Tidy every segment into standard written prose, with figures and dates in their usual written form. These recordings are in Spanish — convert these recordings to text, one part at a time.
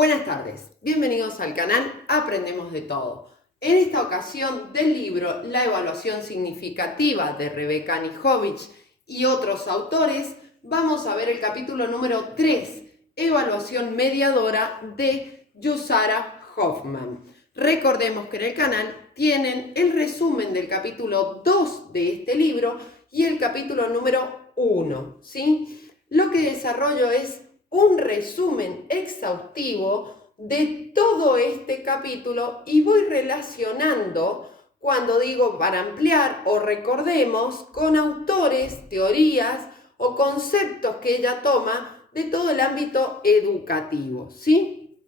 Buenas tardes, bienvenidos al canal Aprendemos de Todo. En esta ocasión del libro La evaluación significativa de Rebecca Nijovic y otros autores, vamos a ver el capítulo número 3, Evaluación mediadora de Yusara Hoffman. Recordemos que en el canal tienen el resumen del capítulo 2 de este libro y el capítulo número 1, ¿sí? Lo que desarrollo es un resumen exhaustivo de todo este capítulo y voy relacionando cuando digo para ampliar o recordemos con autores, teorías o conceptos que ella toma de todo el ámbito educativo, ¿sí?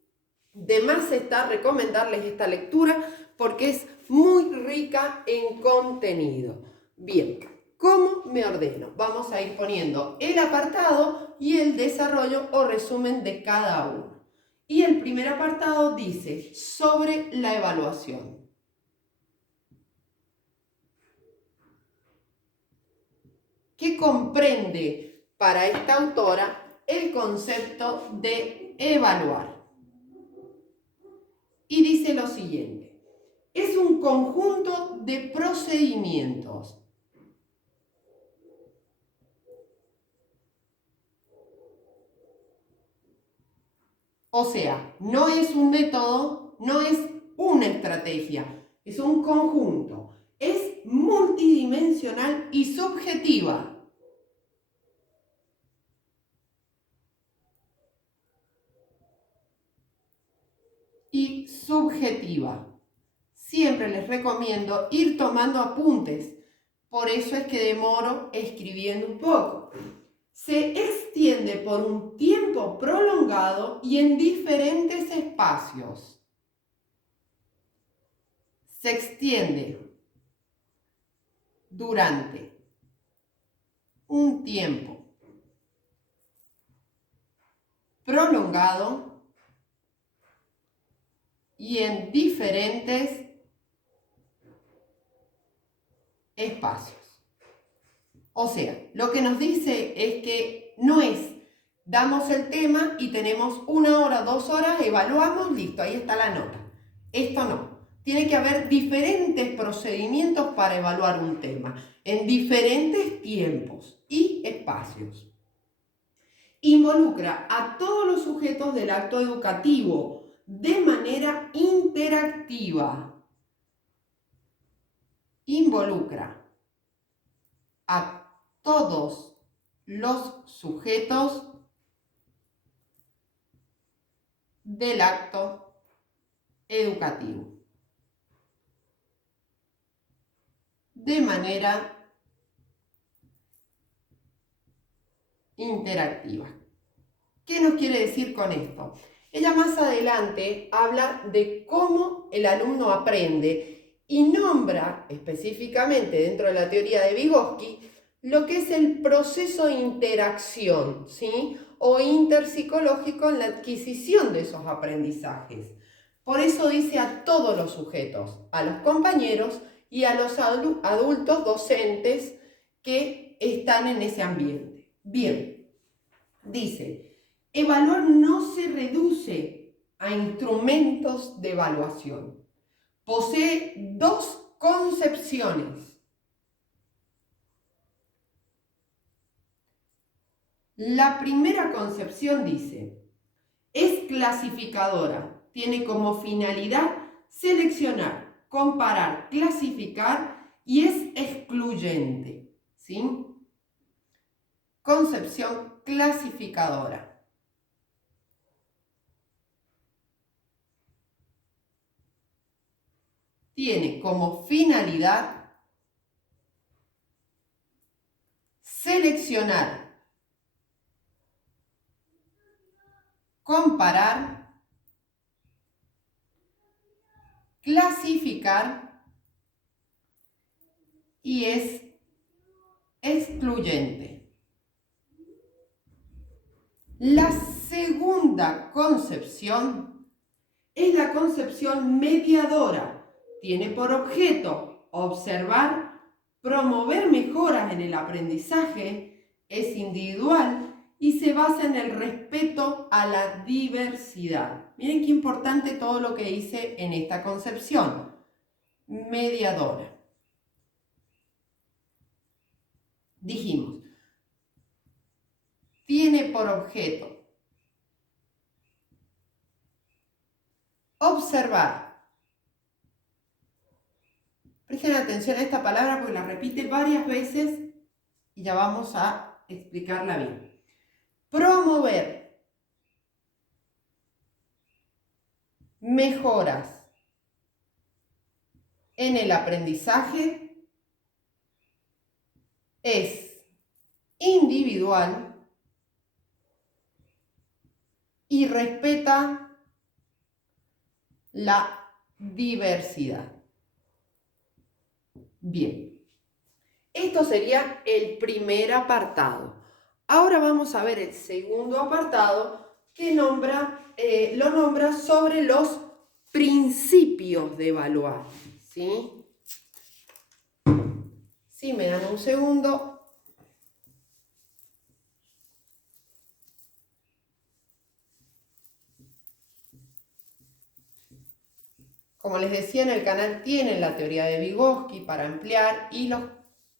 De más está recomendarles esta lectura porque es muy rica en contenido. Bien, ¿cómo me ordeno? Vamos a ir poniendo el apartado y el desarrollo o resumen de cada uno. Y el primer apartado dice sobre la evaluación. ¿Qué comprende para esta autora el concepto de evaluar? Y dice lo siguiente: es un conjunto de procedimientos o sea, no es un método, no es una estrategia, es un conjunto, es multidimensional y subjetiva. Y subjetiva. Siempre les recomiendo ir tomando apuntes, por eso es que demoro escribiendo un poco. Se extiende por un tiempo prolongado y en diferentes espacios. Se extiende durante un tiempo prolongado y en diferentes espacios. O sea, lo que nos dice es que no es, damos el tema y tenemos 1 hora, 2 horas, evaluamos, listo, ahí está la nota. Esto no. Tiene que haber diferentes procedimientos para evaluar un tema, en diferentes tiempos y espacios. Involucra a todos los sujetos del acto educativo de manera interactiva. Involucra a todos los sujetos del acto educativo de manera interactiva. ¿Qué nos quiere decir con esto? Ella más adelante habla de cómo el alumno aprende y nombra específicamente dentro de la teoría de Vygotsky lo que es el proceso de interacción, ¿sí? O interpsicológico en la adquisición de esos aprendizajes. Por eso dice a todos los sujetos, a los compañeros y a los adultos docentes que están en ese ambiente. Bien, dice, evaluar no se reduce a instrumentos de evaluación. Posee dos concepciones. La primera concepción dice, es clasificadora, tiene como finalidad seleccionar, comparar, clasificar y es excluyente, ¿sí? Concepción clasificadora. Tiene como finalidad seleccionar, comparar, clasificar y es excluyente. La segunda concepción es la concepción mediadora. Tiene por objeto observar, promover mejoras en el aprendizaje, es individual y se basa en el respeto a la diversidad. Miren qué importante todo lo que dice en esta concepción. Mediadora. Dijimos, tiene por objeto observar. Presten atención a esta palabra porque la repite varias veces y ya vamos a explicarla bien. Promover mejoras en el aprendizaje es individual y respeta la diversidad. Bien, esto sería el primer apartado. Ahora vamos a ver el segundo apartado que lo nombra sobre los principios de evaluar. ¿Sí? Si me dan un segundo. Como les decía, en el canal tienen la teoría de Vygotsky para ampliar y los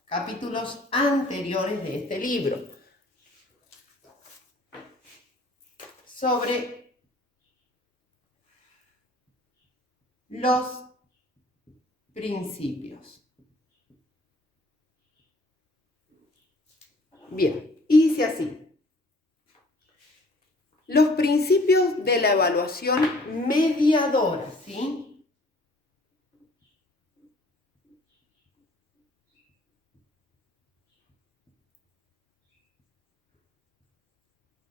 capítulos anteriores de este libro sobre los principios. Bien, y dice así. Los principios de la evaluación mediadora, ¿sí?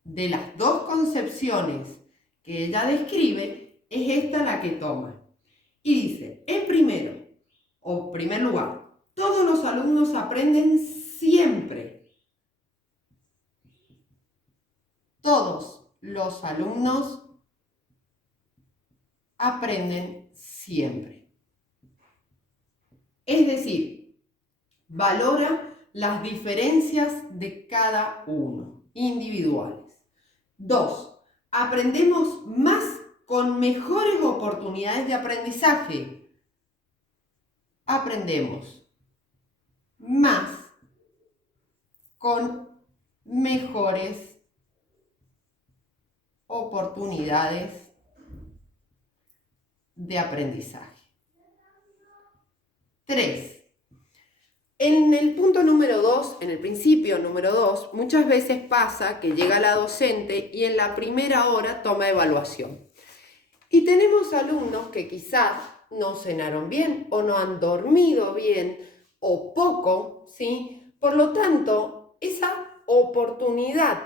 De las dos concepciones que ella describe, es esta la que toma. Y dice, en primer lugar, todos los alumnos aprenden siempre. Todos los alumnos aprenden siempre. Es decir, valora las diferencias de cada uno, individuales. 2. Aprendemos más con mejores oportunidades de aprendizaje. Aprendemos más con mejores oportunidades de aprendizaje. 3. En el punto número 2, en el principio número 2, muchas veces pasa que llega la docente y en la primera hora toma evaluación. Y tenemos alumnos que quizás no cenaron bien o no han dormido bien o poco, ¿sí? Por lo tanto, esa oportunidad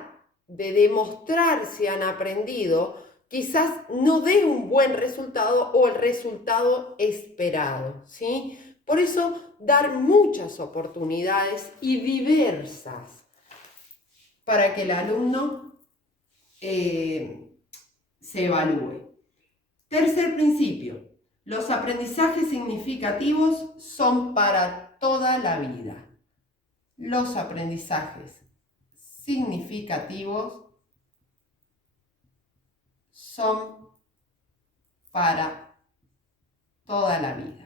de demostrar si han aprendido quizás no dé un buen resultado o el resultado esperado, ¿sí? Por eso, dar muchas oportunidades y diversas para que el alumno se evalúe. Tercer principio, los aprendizajes significativos son para toda la vida. Los aprendizajes significativos son para toda la vida.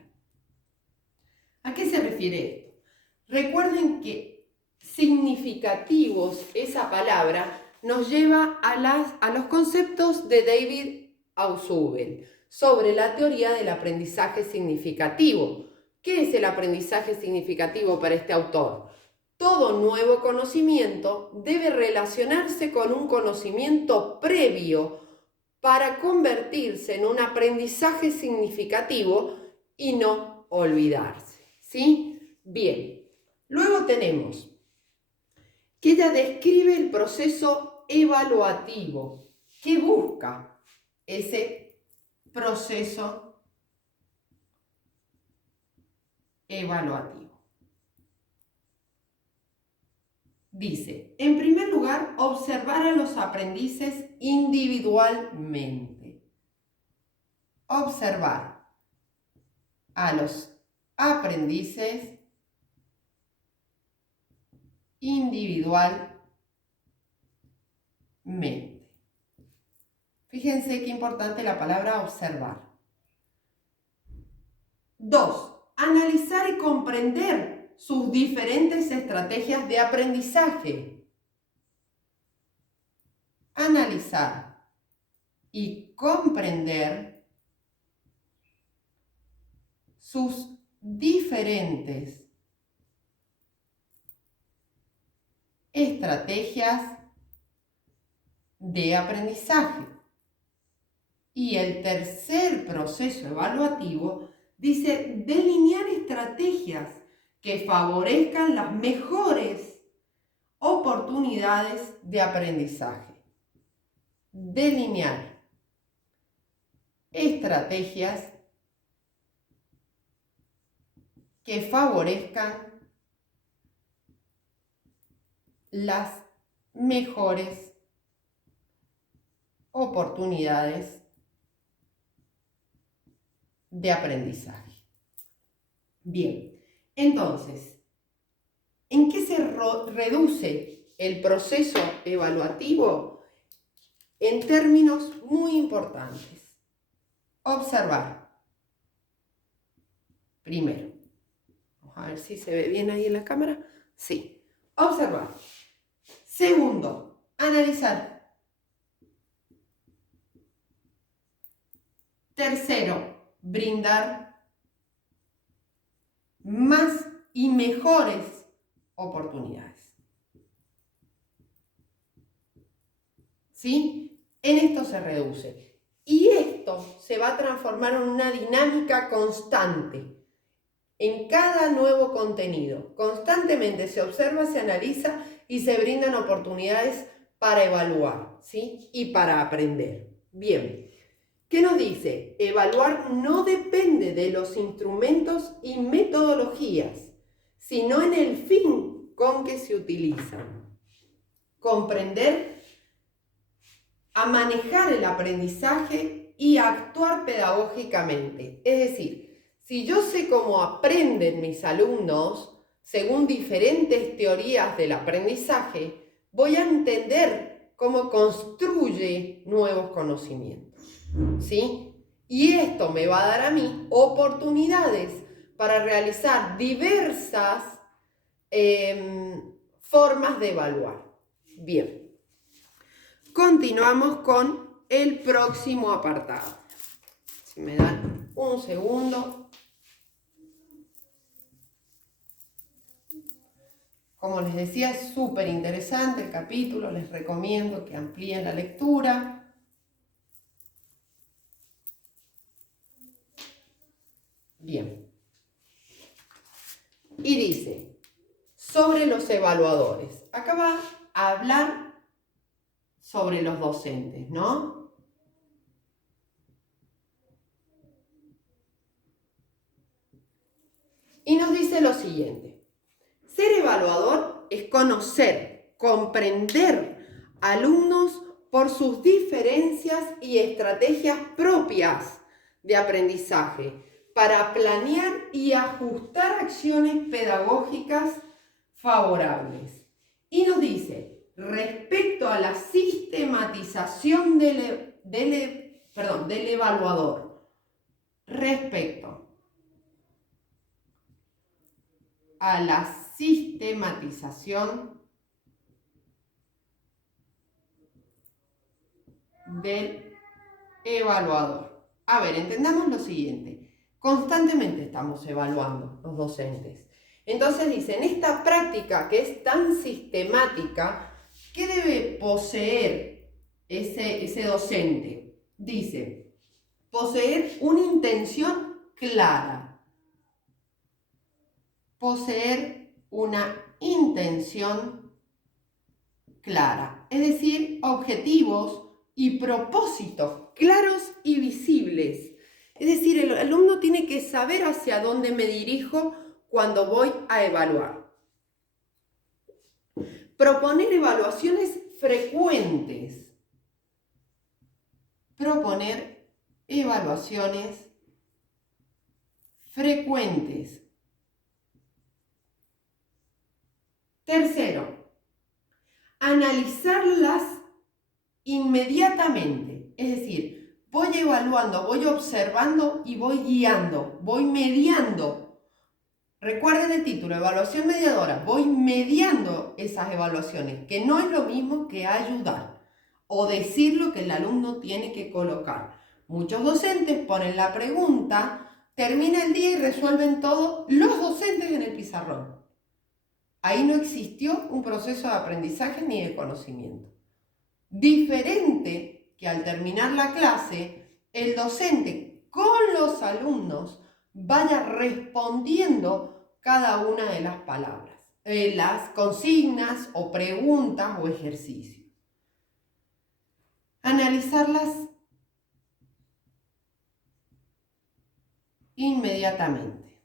¿A qué se refiere esto? Recuerden que significativos, esa palabra, nos lleva a los conceptos de David Ausubel sobre la teoría del aprendizaje significativo. ¿Qué es el aprendizaje significativo para este autor? Todo nuevo conocimiento debe relacionarse con un conocimiento previo para convertirse en un aprendizaje significativo y no olvidarse. ¿Sí? Bien. Luego tenemos que ella describe el proceso evaluativo. ¿Qué busca ese proceso evaluativo? Dice, en primer lugar, observar a los aprendices individualmente. Observar a los aprendices individualmente. Fíjense qué importante la palabra observar. 2. Analizar y comprender sus diferentes estrategias de aprendizaje. Analizar y comprender sus diferentes estrategias de aprendizaje. Y el tercer proceso evaluativo dice delinear estrategias que favorezcan las mejores oportunidades de aprendizaje. Delinear estrategias que favorezcan las mejores oportunidades de aprendizaje. Bien, entonces, ¿en qué se reduce el proceso evaluativo? En términos muy importantes. Observar. Primero. Vamos a ver si se ve bien ahí en la cámara. Sí. Observar. Segundo, analizar. Tercero, brindar más y mejores oportunidades. ¿Sí? En esto se reduce. Y esto se va a transformar en una dinámica constante en cada nuevo contenido. Constantemente se observa, se analiza y se brindan oportunidades para evaluar, ¿sí? Y para aprender. Bien. ¿Qué nos dice? Evaluar no depende de los instrumentos y metodologías, sino en el fin con que se utilizan. Comprender a manejar el aprendizaje y actuar pedagógicamente. Es decir, si yo sé cómo aprenden mis alumnos según diferentes teorías del aprendizaje, voy a entender cómo construye nuevos conocimientos. ¿Sí? Y esto me va a dar a mí oportunidades para realizar diversas formas de evaluar. Bien, continuamos con el próximo apartado. Si me dan un segundo. Como les decía, es súper interesante el capítulo, les recomiendo que amplíen la lectura. Bien. Y dice, sobre los evaluadores. Acá va a hablar sobre los docentes, ¿no? Y nos dice lo siguiente. Ser evaluador es conocer, comprender alumnos por sus diferencias y estrategias propias de aprendizaje, para planear y ajustar acciones pedagógicas favorables. Y nos dice, respecto a la sistematización del evaluador, respecto a la sistematización del evaluador. A ver, entendamos lo siguiente. Constantemente estamos evaluando los docentes. Entonces dicen, esta práctica que es tan sistemática, ¿qué debe poseer ese docente? Dice, poseer una intención clara. Poseer una intención clara. Es decir, objetivos y propósitos claros y visibles. Es decir, el alumno tiene que saber hacia dónde me dirijo cuando voy a evaluar. Proponer evaluaciones frecuentes. Proponer evaluaciones frecuentes. Tercero, analizarlas inmediatamente. Es decir, voy evaluando, voy observando y voy guiando, voy mediando. Recuerden el título, evaluación mediadora. Voy mediando esas evaluaciones, que no es lo mismo que ayudar o decir lo que el alumno tiene que colocar. Muchos docentes ponen la pregunta, termina el día y resuelven todo los docentes en el pizarrón. Ahí no existió un proceso de aprendizaje ni de conocimiento. Diferente que al terminar la clase, el docente con los alumnos vaya respondiendo cada una de las palabras, las consignas o preguntas o ejercicios. Analizarlas inmediatamente.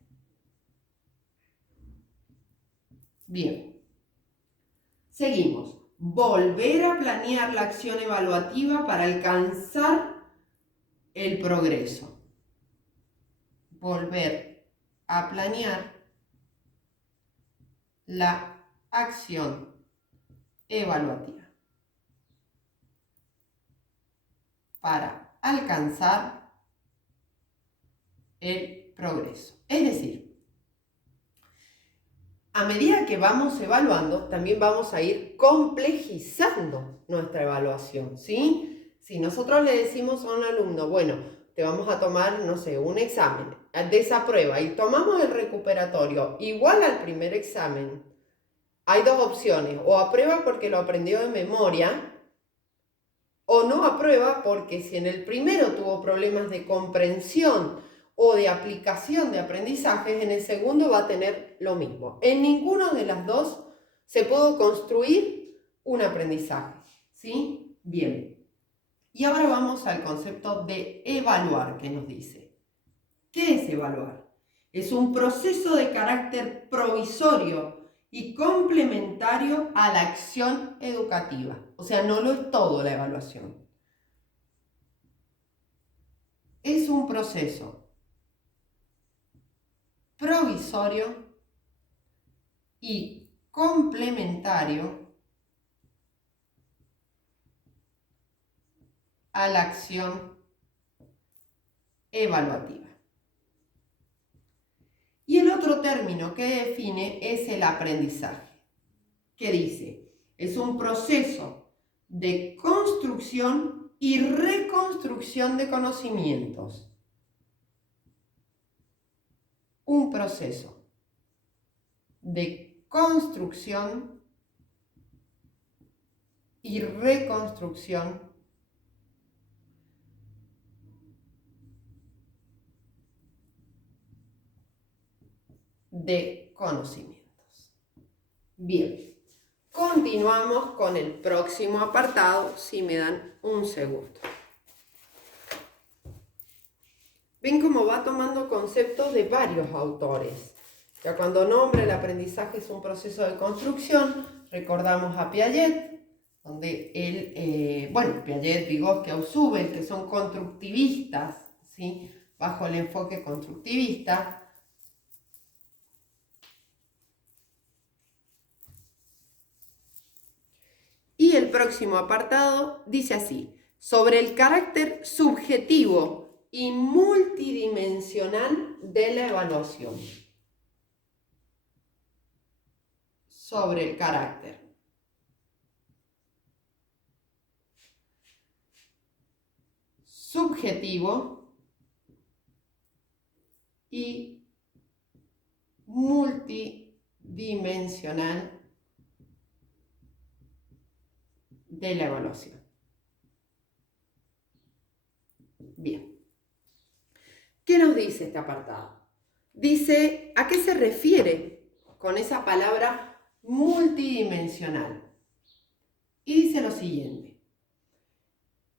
Bien, seguimos. Volver a planear la acción evaluativa para alcanzar el progreso. Volver a planear la acción evaluativa para alcanzar el progreso. Es decir, a medida que vamos evaluando, también vamos a ir complejizando nuestra evaluación, ¿sí? Si nosotros le decimos a un alumno, bueno, te vamos a tomar, no sé, un examen de esa prueba y tomamos el recuperatorio igual al primer examen, hay dos opciones, o aprueba porque lo aprendió de memoria, o no aprueba porque si en el primero tuvo problemas de comprensión o de aplicación de aprendizajes, en el segundo va a tener lo mismo. En ninguno de las dos se pudo construir un aprendizaje, ¿sí? Bien. Y ahora vamos al concepto de evaluar, que nos dice. ¿Qué es evaluar? Es un proceso de carácter provisorio y complementario a la acción educativa. O sea, no lo es todo la evaluación. Es un proceso provisorio y complementario a la acción evaluativa. Y el otro término que define es el aprendizaje, que dice, es un proceso de construcción y reconstrucción de conocimientos. Un proceso de construcción y reconstrucción de conocimientos. Bien, continuamos con el próximo apartado, si me dan un segundo. Ven cómo va tomando conceptos de varios autores. Ya cuando nombra el aprendizaje es un proceso de construcción, recordamos a Piaget, donde él, Piaget, Vygotsky, Ausubel, que son constructivistas, ¿sí? Bajo el enfoque constructivista. Y el próximo apartado dice así, sobre el carácter subjetivo y multidimensional de la evaluación. Sobre el carácter subjetivo y multidimensional de la evaluación. Bien. ¿Qué nos dice este apartado? Dice, ¿a qué se refiere con esa palabra multidimensional? Y dice lo siguiente.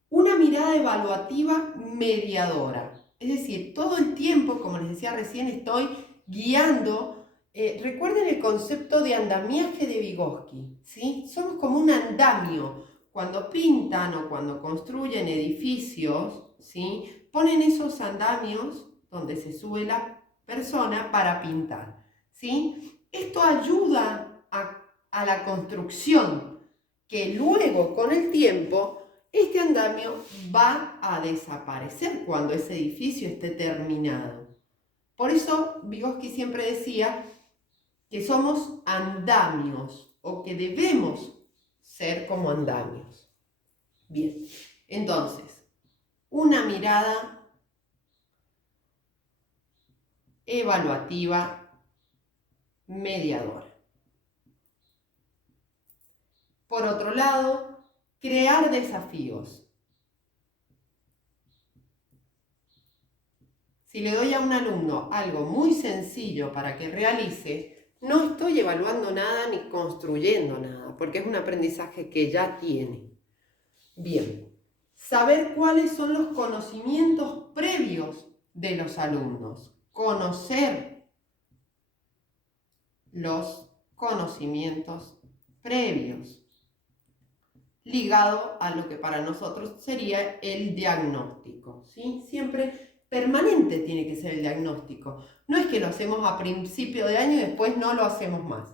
Una mirada evaluativa mediadora. Es decir, todo el tiempo, como les decía recién, estoy guiando. Recuerden el concepto de andamiaje de Vygotsky, ¿sí? Somos como un andamio. Cuando pintan o cuando construyen edificios, ¿sí? Ponen esos andamios donde se sube la persona para pintar, ¿sí? Esto ayuda a la construcción que luego, con el tiempo, este andamio va a desaparecer cuando ese edificio esté terminado. Por eso Vygotsky siempre decía que somos andamios o que debemos ser como andamios. Bien, entonces, una mirada evaluativa mediadora. Por otro lado, crear desafíos. Si le doy a un alumno algo muy sencillo para que realice, no estoy evaluando nada ni construyendo nada, porque es un aprendizaje que ya tiene. Bien, saber cuáles son los conocimientos previos de los alumnos. Conocer los conocimientos previos, ligado a lo que para nosotros sería el diagnóstico, ¿sí? Siempre permanente tiene que ser el diagnóstico. No es que lo hacemos a principio de año y después no lo hacemos más.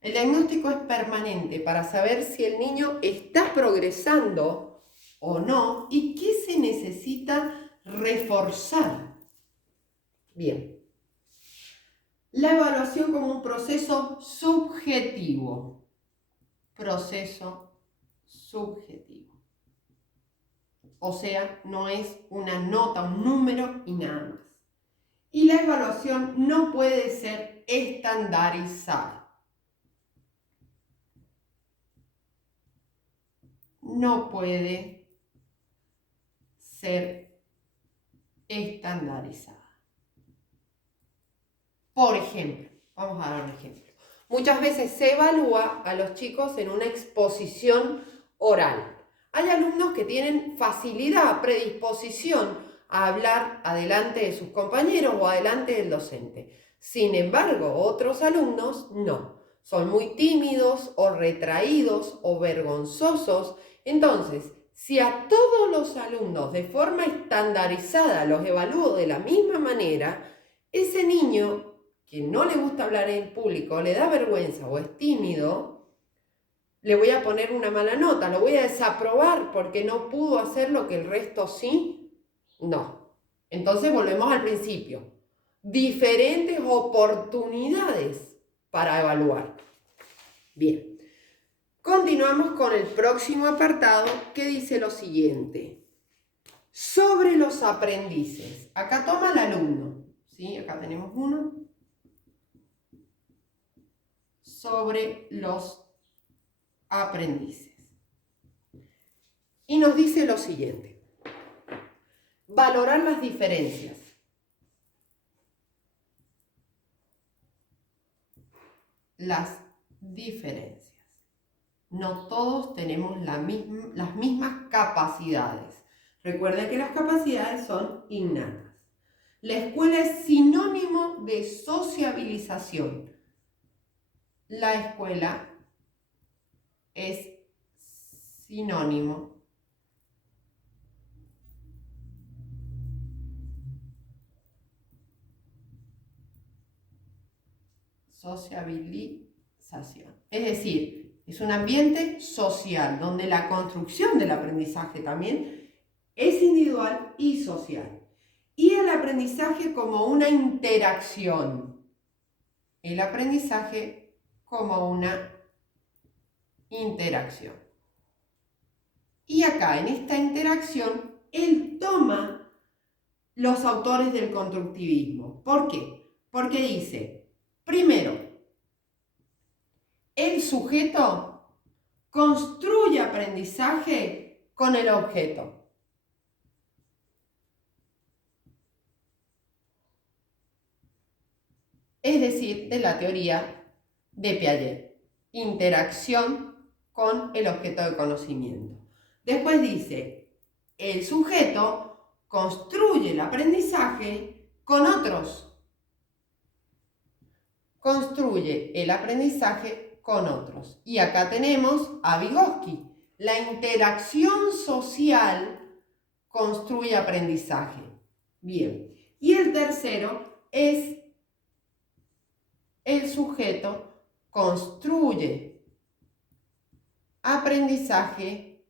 El diagnóstico es permanente para saber si el niño está progresando o no y qué se necesita reforzar. Bien. La evaluación como un proceso subjetivo. Proceso subjetivo. O sea, no es una nota, un número y nada más. Y la evaluación no puede ser estandarizada. No puede ser estandarizada. Por ejemplo, vamos a dar un ejemplo. Muchas veces se evalúa a los chicos en una exposición oral. Hay alumnos que tienen facilidad, predisposición a hablar adelante de sus compañeros o adelante del docente. Sin embargo, otros alumnos no. Son muy tímidos o retraídos o vergonzosos. Entonces, si a todos los alumnos de forma estandarizada los evalúo de la misma manera, ese niño que no le gusta hablar en público, le da vergüenza o es tímido, le voy a poner una mala nota, lo voy a desaprobar porque no pudo hacer lo que el resto sí. No. Entonces volvemos al principio. Diferentes oportunidades para evaluar. Bien. Continuamos con el próximo apartado que dice lo siguiente. Sobre los aprendices. Acá toma el alumno. ¿Sí? Acá tenemos uno. Sobre los aprendices. Y nos dice lo siguiente. Valorar las diferencias. Las diferencias. No todos tenemos las mismas capacidades. Recuerden que las capacidades son innatas. La escuela es sinónimo de sociabilización. La escuela es sinónimo sociabilización. Es decir, es un ambiente social donde la construcción del aprendizaje también es individual y social. Y el aprendizaje como una interacción. El aprendizaje como una interacción. Y acá, en esta interacción, él toma los autores del constructivismo. ¿Por qué? Porque dice, primero, el sujeto construye aprendizaje con el objeto. Es decir, de la teoría de Piaget. Interacción con el objeto de conocimiento. Después dice, el sujeto construye el aprendizaje con otros. Construye el aprendizaje con otros. Y acá tenemos a Vygotsky. La interacción social construye aprendizaje. Bien. Y el tercero es el sujeto construye aprendizaje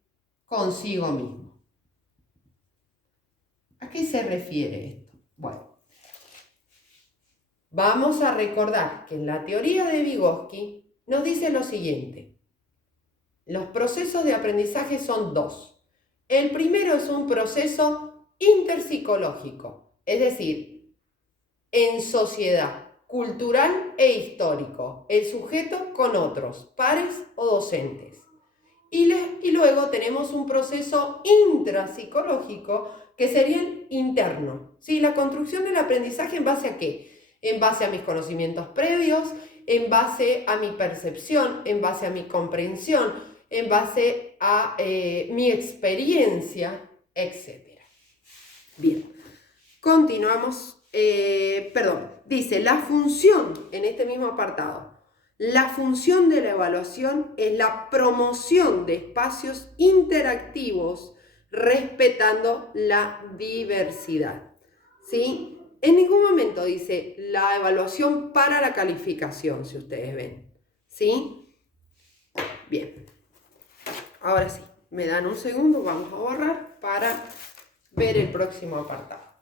consigo mismo. ¿A qué se refiere esto? Bueno, vamos a recordar que en la teoría de Vygotsky nos dice lo siguiente. Los procesos de aprendizaje son dos. El primero es un proceso interpsicológico, es decir, en sociedad, cultural e histórico, el sujeto con otros, pares o docentes. Y luego tenemos un proceso intrapsicológico que sería el interno. ¿Sí? La construcción del aprendizaje, ¿en base a qué? En base a mis conocimientos previos, en base a mi percepción, en base a mi comprensión, en base a mi experiencia, etc. Bien, continuamos. Dice, la función, en este mismo apartado, la función de la evaluación es la promoción de espacios interactivos respetando la diversidad. ¿Sí? En ningún momento dice la evaluación para la calificación, si ustedes ven. ¿Sí? Bien. Ahora sí, me dan un segundo, vamos a borrar para ver el próximo apartado.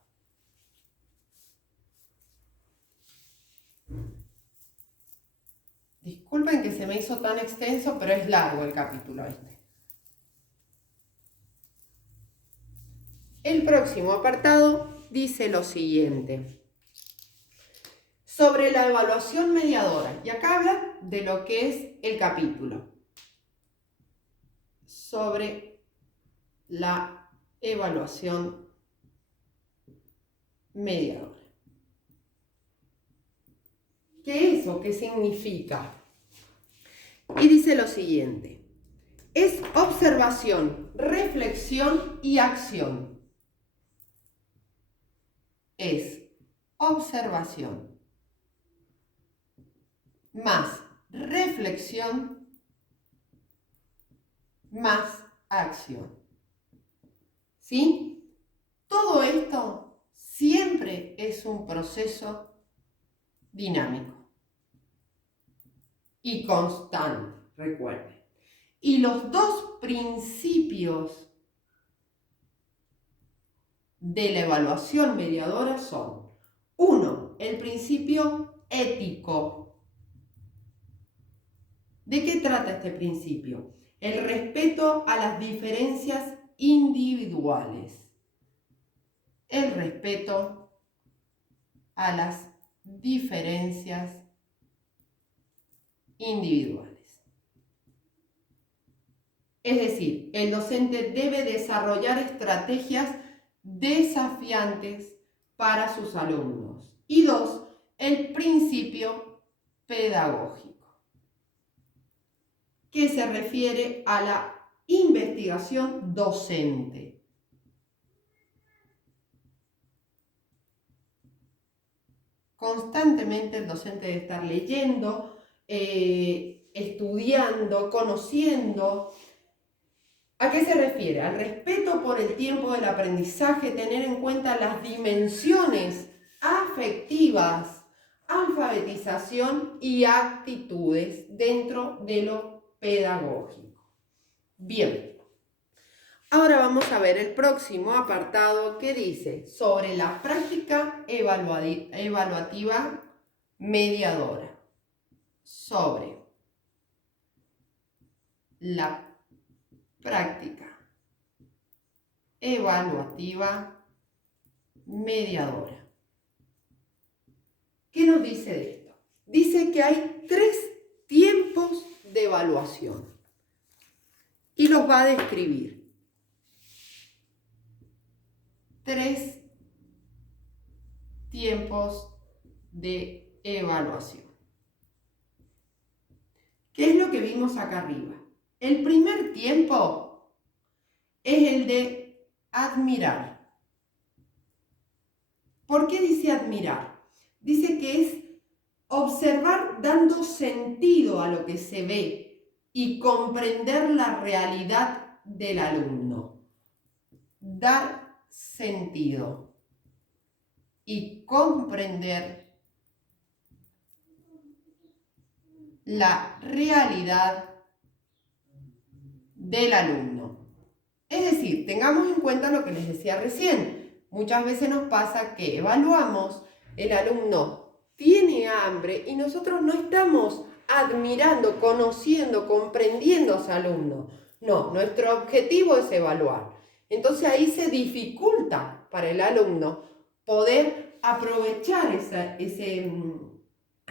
Disculpen que se me hizo tan extenso, pero es largo el capítulo este. El próximo apartado dice lo siguiente. Sobre la evaluación mediadora. Y acá habla de lo que es el capítulo. Sobre la evaluación mediadora. ¿Qué es o qué significa? Y dice lo siguiente. Es observación, reflexión y acción. Es observación más reflexión más acción. ¿Sí? Todo esto siempre es un proceso dinámico y constante, recuerden. Y los dos principios de la evaluación mediadora son, uno, el principio ético. ¿De qué trata este principio? El respeto a las diferencias individuales. El respeto a las diferencias individuales. Es decir, el docente debe desarrollar estrategias desafiantes para sus alumnos. Y dos, el principio pedagógico, que se refiere a la investigación docente. Constantemente el docente debe estar leyendo, estudiando, conociendo. ¿A qué se refiere? Al respeto por el tiempo del aprendizaje, tener en cuenta las dimensiones afectivas, alfabetización y actitudes dentro de lo pedagógico. Bien, ahora vamos a ver el próximo apartado que dice sobre la práctica evaluativa mediadora. Sobre la práctica evaluativa mediadora. ¿Qué nos dice de esto? Dice que hay 3 tiempos de evaluación y los va a describir. 3 tiempos de evaluación. ¿Qué es lo que vimos acá arriba? El primer tiempo es el de admirar. ¿Por qué dice admirar? Dice que es observar dando sentido a lo que se ve y comprender la realidad del alumno. Dar sentido y comprender la realidad del alumno. Es decir, tengamos en cuenta lo que les decía recién. Muchas veces nos pasa que evaluamos, el alumno tiene hambre y nosotros no estamos admirando, conociendo, comprendiendo a ese alumno. No, nuestro objetivo es evaluar. Entonces ahí se dificulta para el alumno poder aprovechar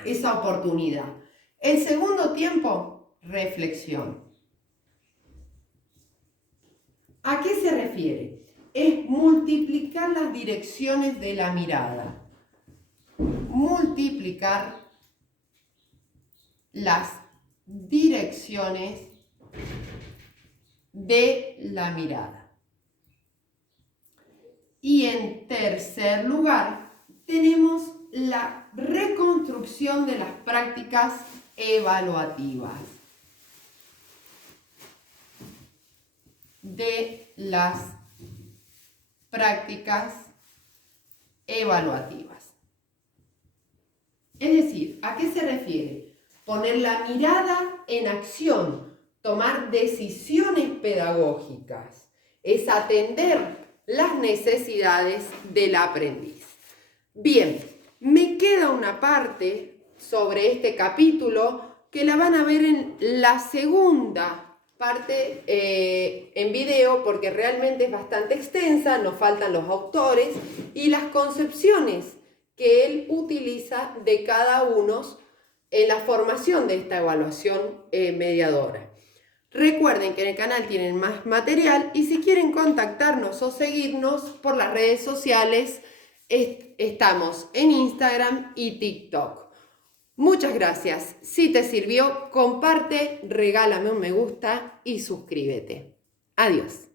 esa oportunidad. El segundo tiempo, reflexión. ¿A qué se refiere? Es multiplicar las direcciones de la mirada. Multiplicar las direcciones de la mirada. Y en tercer lugar, tenemos la reconstrucción de las prácticas evaluativas. De las prácticas evaluativas. Es decir, ¿a qué se refiere? Poner la mirada en acción, tomar decisiones pedagógicas, es atender las necesidades del aprendiz. Bien, me queda una parte sobre este capítulo que la van a ver en la segunda parte en video, porque realmente es bastante extensa, nos faltan los autores y las concepciones que él utiliza de cada uno en la formación de esta evaluación mediadora. Recuerden que en el canal tienen más material y si quieren contactarnos o seguirnos por las redes sociales, estamos en Instagram y TikTok. Muchas gracias. Si te sirvió, comparte, regálame un me gusta y suscríbete. Adiós.